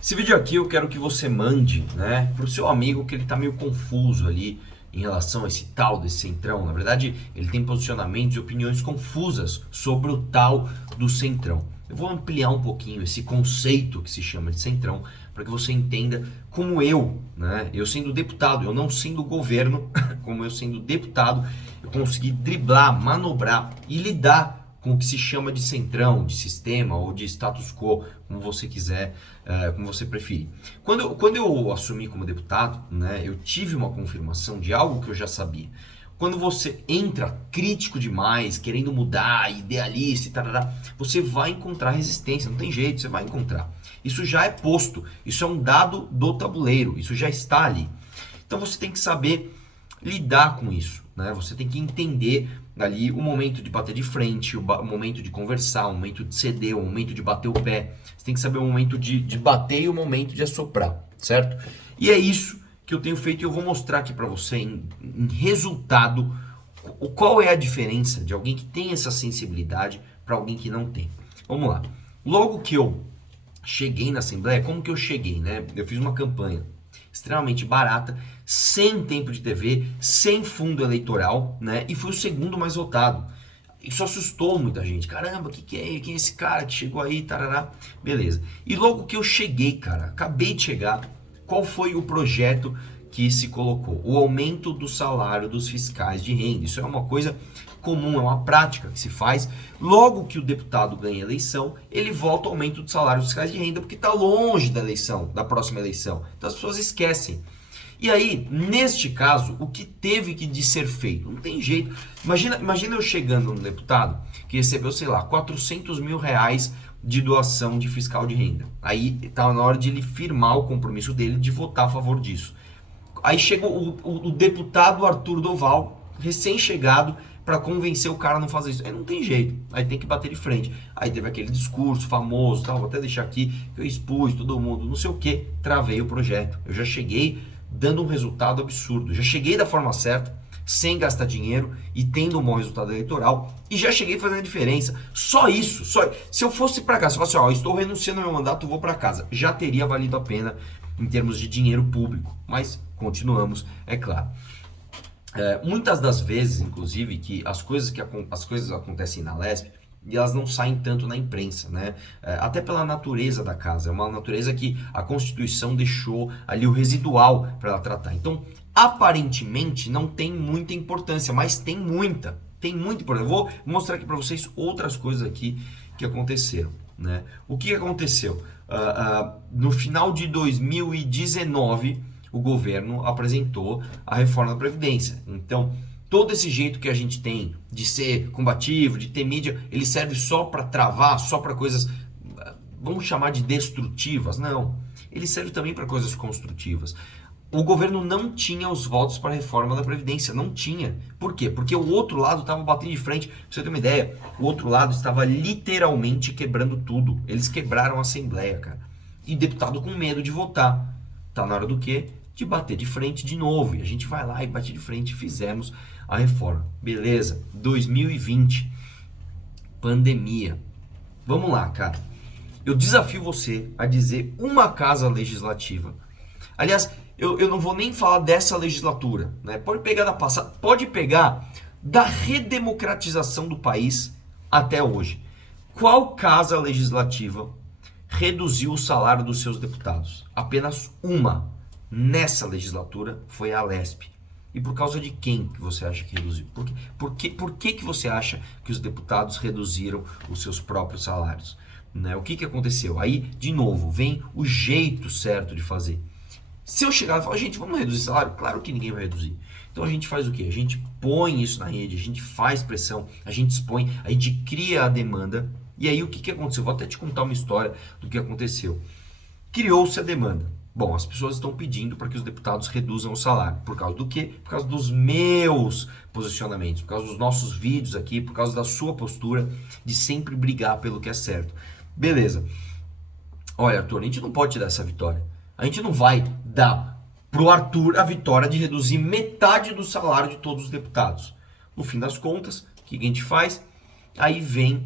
Esse vídeo aqui eu quero que você mande, né, pro seu amigo que ele tá meio confuso ali em relação a esse tal desse centrão. Na verdade, ele tem posicionamentos e opiniões confusas sobre o tal do centrão. Eu vou ampliar um pouquinho esse conceito que se chama de centrão para que você entenda como eu, né, eu sendo deputado, eu não sendo governo, como eu sendo deputado, eu consegui driblar, manobrar e lidar com o que se chama de centrão, de sistema ou de status quo, como você quiser, como você preferir. Quando eu assumi como deputado, né, eu tive uma confirmação de algo que eu já sabia. Quando você entra crítico demais, querendo mudar, idealista e tal, você vai encontrar resistência, não tem jeito, você vai encontrar. Isso já é posto, isso é um dado do tabuleiro, isso já está ali. Então você tem que saber lidar com isso, né? Você tem que entender ali o momento de bater de frente, o momento de conversar, o momento de ceder, o momento de bater o pé. Você tem que saber o momento de bater e o momento de assoprar, certo? E é isso que eu tenho feito e eu vou mostrar aqui para você em resultado qual é a diferença de alguém que tem essa sensibilidade para alguém que não tem. Vamos lá. Logo que eu cheguei na Assembleia, como que eu cheguei, né? Eu fiz uma campanha extremamente barata, sem tempo de TV, sem fundo eleitoral, né? E fui o segundo mais votado. Isso assustou muita gente. Caramba, que é ele? Quem é esse cara que chegou aí? Tarará. Beleza. E logo que eu cheguei, cara, acabei de chegar, qual foi o projeto que se colocou? O aumento do salário dos fiscais de renda. Isso é uma coisa comum, é uma prática que se faz. Logo que o deputado ganha a eleição, ele vota o aumento do salário dos fiscais de renda, porque está longe da eleição, da próxima eleição. Então as pessoas esquecem. E aí, neste caso, o que teve que de ser feito? Não tem jeito. Imagina eu chegando no deputado que recebeu, sei lá, 400 mil reais de doação de fiscal de renda. Aí tá na hora de ele firmar o compromisso dele de votar a favor disso. Aí chega o deputado Arthur Doval, recém-chegado, para convencer o cara a não fazer isso. Aí não tem jeito, aí tem que bater de frente. Aí teve aquele discurso famoso, tal, vou até deixar aqui, que eu expus todo mundo, não sei o que, travei o projeto. Eu já cheguei dando um resultado absurdo, já cheguei da forma certa, sem gastar dinheiro e tendo um bom resultado eleitoral, e já cheguei fazendo a diferença. Só isso, se eu fosse para casa, se eu fosse, ó, estou renunciando ao meu mandato, vou para casa, já teria valido a pena em termos de dinheiro público, mas continuamos, é claro. Muitas das vezes, inclusive, que as coisas acontecem na Lesp e elas não saem tanto na imprensa, né? Até pela natureza da casa, é uma natureza que a Constituição deixou ali o residual para ela tratar. Então, aparentemente, não tem muita importância, mas tem muita importância. Eu vou mostrar aqui para vocês outras coisas aqui que aconteceram, né? O que aconteceu? No final de 2019, o governo apresentou a reforma da Previdência. Então, todo esse jeito que a gente tem de ser combativo, de ter mídia, ele serve só para travar, só para coisas, vamos chamar de destrutivas? Não. Ele serve também para coisas construtivas. O governo não tinha os votos para a reforma da Previdência, não tinha. Por quê? Porque o outro lado estava batendo de frente. Pra você ter uma ideia, o outro lado estava literalmente quebrando tudo. Eles quebraram a Assembleia, cara. E deputado com medo de votar. Tá na hora do quê? De bater de frente de novo. E a gente vai lá e bate de frente e fizemos a reforma. Beleza, 2020, pandemia. Vamos lá, cara. Eu desafio você a dizer uma casa legislativa. Aliás, eu não vou nem falar dessa legislatura, né? Pode pegar da passada, pode pegar da redemocratização do país até hoje. Qual casa legislativa reduziu o salário dos seus deputados? Apenas uma. Nessa legislatura foi a Lesp. E por causa de quem que você acha que reduziu? Por que você acha que os deputados reduziram os seus próprios salários? Né? O que aconteceu? Aí, de novo, vem o jeito certo de fazer. Se eu chegar e falar, gente, vamos reduzir salário? Claro que ninguém vai reduzir. Então a gente faz o quê? A gente põe isso na rede, a gente faz pressão, a gente expõe, a gente cria a demanda. E aí o que aconteceu? Vou até te contar uma história do que aconteceu. Criou-se a demanda. Bom, as pessoas estão pedindo para que os deputados reduzam o salário. Por causa do quê? Por causa dos meus posicionamentos, por causa dos nossos vídeos aqui, por causa da sua postura de sempre brigar pelo que é certo. Beleza. Olha, Arthur, a gente não pode te dar essa vitória. A gente não vai dar pro Arthur a vitória de reduzir metade do salário de todos os deputados. No fim das contas, o que a gente faz? Aí vem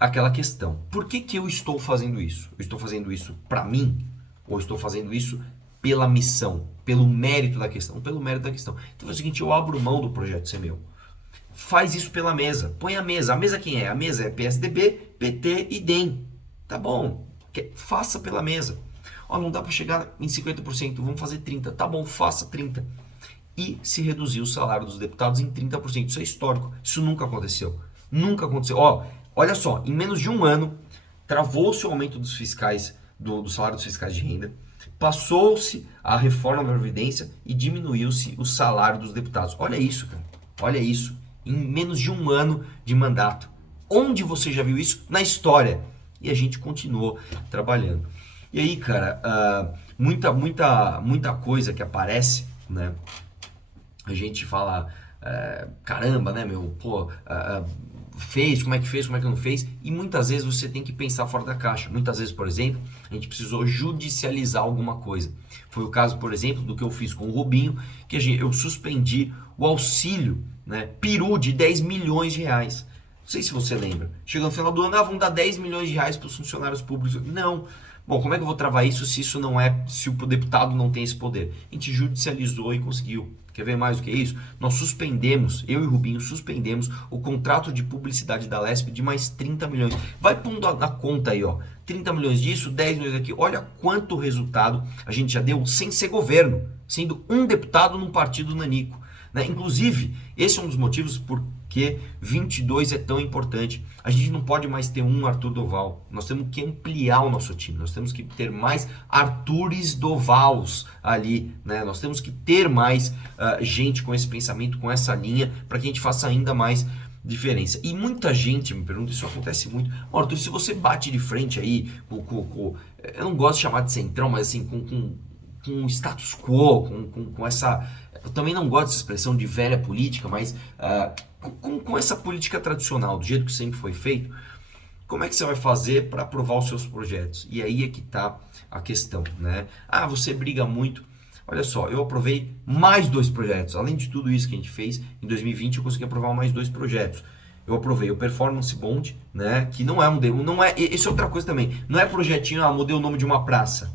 aquela questão. Por que eu estou fazendo isso? Eu estou fazendo isso para mim? ou estou fazendo isso pela missão, pelo mérito da questão, pelo mérito da questão. Então é o seguinte, eu abro mão do projeto ser meu. Faz isso pela mesa, põe a mesa. A mesa quem é? A mesa é PSDB, PT e DEM. Tá bom, faça pela mesa. Ó, não dá para chegar em 50%, vamos fazer 30%. Tá bom, faça 30%. E se reduzir o salário dos deputados em 30%. Isso é histórico, isso nunca aconteceu. Nunca aconteceu. Ó, olha só, em menos de um ano, travou-se o aumento dos fiscais, do salário dos fiscais de renda, passou-se a reforma da Previdência e diminuiu-se o salário dos deputados. Olha isso, cara. Olha isso. Em menos de um ano de mandato. Onde você já viu isso? Na história. E a gente continuou trabalhando. E aí, cara, muita coisa que aparece, né? A gente fala, caramba, né, meu, pô, fez, como é que não fez? E muitas vezes você tem que pensar fora da caixa. Muitas vezes, por exemplo, a gente precisou judicializar alguma coisa. Foi o caso, por exemplo, do que eu fiz com o Rubinho, que eu suspendi o auxílio, né, peru de 10 milhões de reais. Não sei se você lembra. Chegou no final do ano, vamos dar 10 milhões de reais para os funcionários públicos. Não. Bom, como é que eu vou travar isso se isso não é, se o deputado não tem esse poder? A gente judicializou e conseguiu. Quer ver mais do que isso? Nós suspendemos, eu e o Rubinho suspendemos o contrato de publicidade da Lesp de mais 30 milhões. Vai pondo na conta aí, ó. 30 milhões disso, 10 milhões aqui. Olha quanto resultado a gente já deu sem ser governo, sendo um deputado num partido nanico. Né? Inclusive, esse é um dos motivos por que 22 é tão importante. A gente não pode mais ter um Arthur Doval. Nós temos que ampliar o nosso time. Nós temos que ter mais Artures Dovals ali. Né? Nós temos que ter mais gente com esse pensamento, com essa linha, para que a gente faça ainda mais diferença. E muita gente me pergunta, isso acontece muito. Arthur, se você bate de frente aí, eu não gosto de chamar de centrão, mas assim, com o status quo, com essa... Eu também não gosto dessa expressão de velha política, mas com essa política tradicional, do jeito que sempre foi feito, como é que você vai fazer para aprovar os seus projetos? E aí é que está a questão, né? Ah, você briga muito. Olha só, eu aprovei mais 2 projetos. Além de tudo isso que a gente fez, em 2020 eu consegui aprovar mais 2 projetos. Eu aprovei o Performance Bond, né? Que não é um... Não é, isso é outra coisa também. Não é projetinho, mudei o nome de uma praça.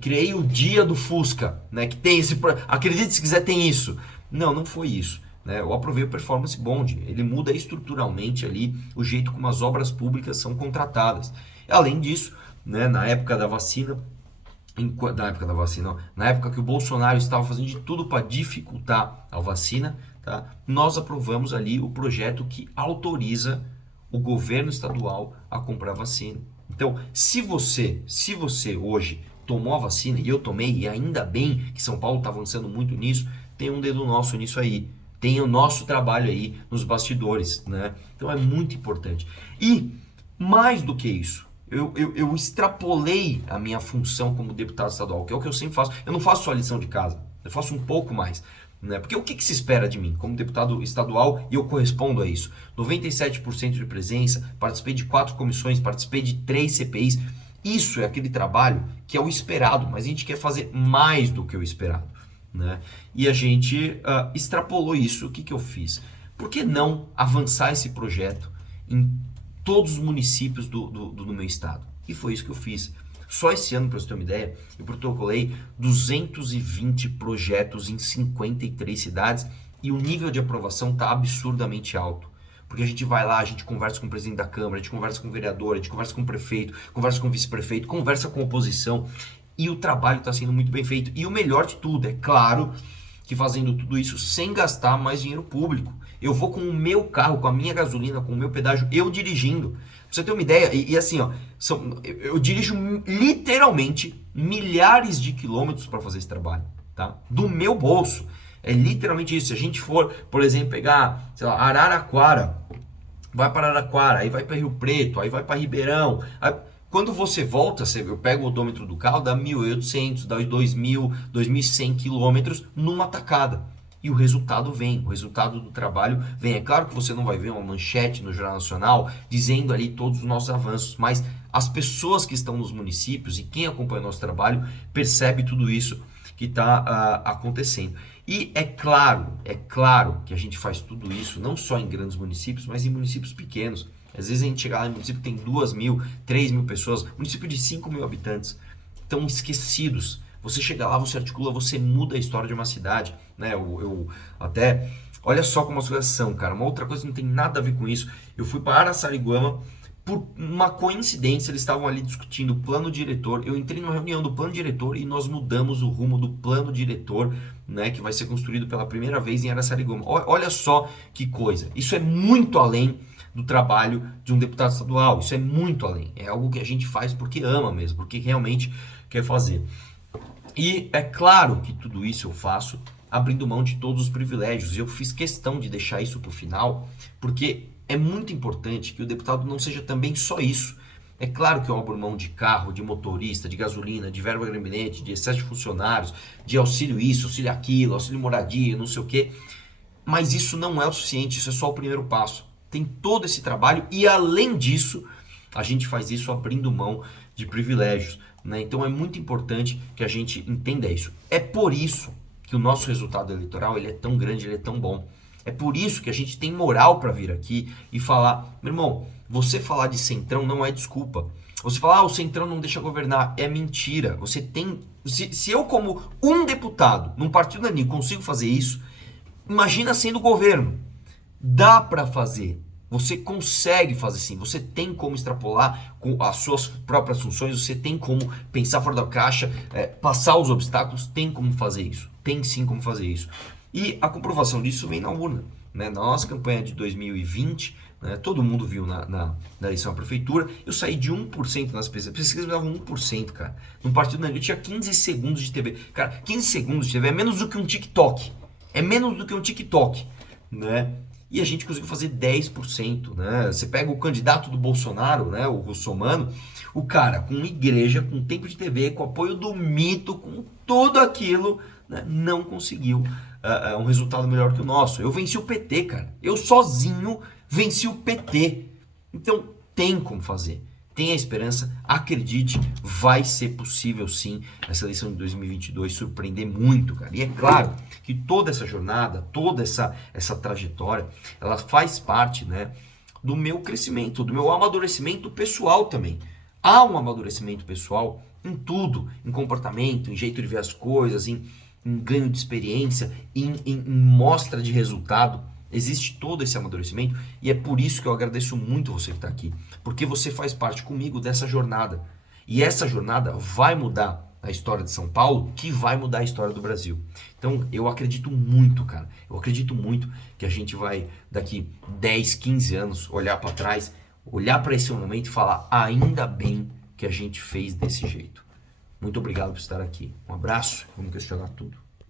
Criei o Dia do Fusca, né? Que tem esse... Acredite se quiser, tem isso. Não foi isso. Né? Eu aprovei o Performance Bond. Ele muda estruturalmente ali o jeito como as obras públicas são contratadas. Além disso, né, na época que o Bolsonaro estava fazendo de tudo para dificultar a vacina, tá? Nós aprovamos ali o projeto que autoriza o governo estadual a comprar vacina. Então, se você hoje tomou a vacina, e eu tomei, e ainda bem que São Paulo está avançando muito nisso, tem um dedo nosso nisso aí. Tem o nosso trabalho aí nos bastidores, né? Então é muito importante. E, mais do que isso, eu extrapolei a minha função como deputado estadual, que é o que eu sempre faço. Eu não faço só a lição de casa, eu faço um pouco mais. Né? Porque o que se espera de mim como deputado estadual, e eu correspondo a isso? 97% de presença, participei de 4 comissões, participei de 3 CPIs. Isso é aquele trabalho que é o esperado, mas a gente quer fazer mais do que o esperado. Né? E a gente extrapolou isso. O que eu fiz? Por que não avançar esse projeto em todos os municípios do meu estado? E foi isso que eu fiz. Só esse ano, para você ter uma ideia, eu protocolei 220 projetos em 53 cidades e o nível de aprovação está absurdamente alto. Porque a gente vai lá, a gente conversa com o presidente da Câmara, a gente conversa com o vereador, a gente conversa com o prefeito, conversa com o vice-prefeito, conversa com a oposição e o trabalho está sendo muito bem feito. E o melhor de tudo, é claro que fazendo tudo isso sem gastar mais dinheiro público. Eu vou com o meu carro, com a minha gasolina, com o meu pedágio, eu dirigindo. Pra você ter uma ideia, e assim, ó, eu dirijo literalmente milhares de quilômetros para fazer esse trabalho, tá? Do meu bolso. É literalmente isso. Se a gente for, por exemplo, pegar, sei lá, Araraquara, vai para Araraquara, aí vai para Rio Preto, aí vai para Ribeirão. Aí, quando você volta, eu pego o odômetro do carro, dá 1.800, dá 2.000, 2.100 quilômetros numa tacada. E o resultado vem, o resultado do trabalho vem. É claro que você não vai ver uma manchete no Jornal Nacional dizendo ali todos os nossos avanços, mas as pessoas que estão nos municípios e quem acompanha o nosso trabalho percebe tudo isso que está acontecendo. E é claro que a gente faz tudo isso não só em grandes municípios, mas em municípios pequenos. Às vezes a gente chega lá em município que tem 2.000, 3.000 pessoas, município de 5.000 habitantes. estão esquecidos. Você chega lá, você articula, você muda a história de uma cidade, né? Eu até... Olha só como as coisas são, cara. Uma outra coisa que não tem nada a ver com isso. Eu fui para Araçariguama, por uma coincidência, eles estavam ali discutindo o plano diretor. Eu entrei numa reunião do plano diretor e nós mudamos o rumo do plano diretor, né, que vai ser construído pela primeira vez em Araçariguama. Olha só que coisa. Isso é muito além do trabalho de um deputado estadual. Isso é muito além. É algo que a gente faz porque ama mesmo, porque realmente quer fazer. E é claro que tudo isso eu faço abrindo mão de todos os privilégios. E eu fiz questão de deixar isso para o final, porque é muito importante que o deputado não seja também só isso. É claro que eu abro mão de carro, de motorista, de gasolina, de verba gabinete, de excesso de funcionários, de auxílio isso, auxílio aquilo, auxílio moradia, não sei o quê. Mas isso não é o suficiente, isso é só o primeiro passo. Tem todo esse trabalho e, além disso, a gente faz isso abrindo mão de privilégios, né? Então é muito importante que a gente entenda isso. É por isso que o nosso resultado eleitoral ele é tão grande, ele é tão bom. É por isso que a gente tem moral para vir aqui e falar, meu irmão, você falar de Centrão não é desculpa. Você falar, o Centrão não deixa governar, é mentira. Você tem, se eu como um deputado num partido da NIL consigo fazer isso, imagina sendo governo. Dá para fazer. Você consegue fazer sim. Você tem como extrapolar com as suas próprias funções. Você tem como pensar fora da caixa, passar os obstáculos. Tem como fazer isso. Tem sim como fazer isso. E a comprovação disso vem na urna. Né? Na nossa campanha de 2020, né, todo mundo viu na eleição à prefeitura, eu saí de 1% nas pesquisas. Pesquisas me davam 1%, cara. Num partido eu tinha 15 segundos de TV. Cara, 15 segundos de TV é menos do que um TikTok. É menos do que um TikTok, né? E a gente conseguiu fazer 10%, né? Você pega o candidato do Bolsonaro, né, o Russomano, o cara com igreja, com tempo de TV, com apoio do mito, com tudo aquilo, né, não conseguiu um resultado melhor que o nosso. Eu venci o PT, cara. Eu sozinho venci o PT. Então tem como fazer. Tenha esperança, acredite, vai ser possível sim essa eleição de 2022 surpreender muito, cara. E é claro que toda essa jornada, toda essa trajetória, ela faz parte, né, do meu crescimento, do meu amadurecimento pessoal também. Há um amadurecimento pessoal em tudo, em comportamento, em jeito de ver as coisas, em ganho de experiência, em mostra de resultado. Existe todo esse amadurecimento e é por isso que eu agradeço muito você que está aqui, porque você faz parte comigo dessa jornada e essa jornada vai mudar a história de São Paulo, que vai mudar a história do Brasil. Então eu acredito muito, cara, eu acredito muito que a gente vai daqui 10, 15 anos olhar para trás, olhar para esse momento e falar, ainda bem que a gente fez desse jeito. Muito obrigado por estar aqui, um abraço, vamos questionar tudo.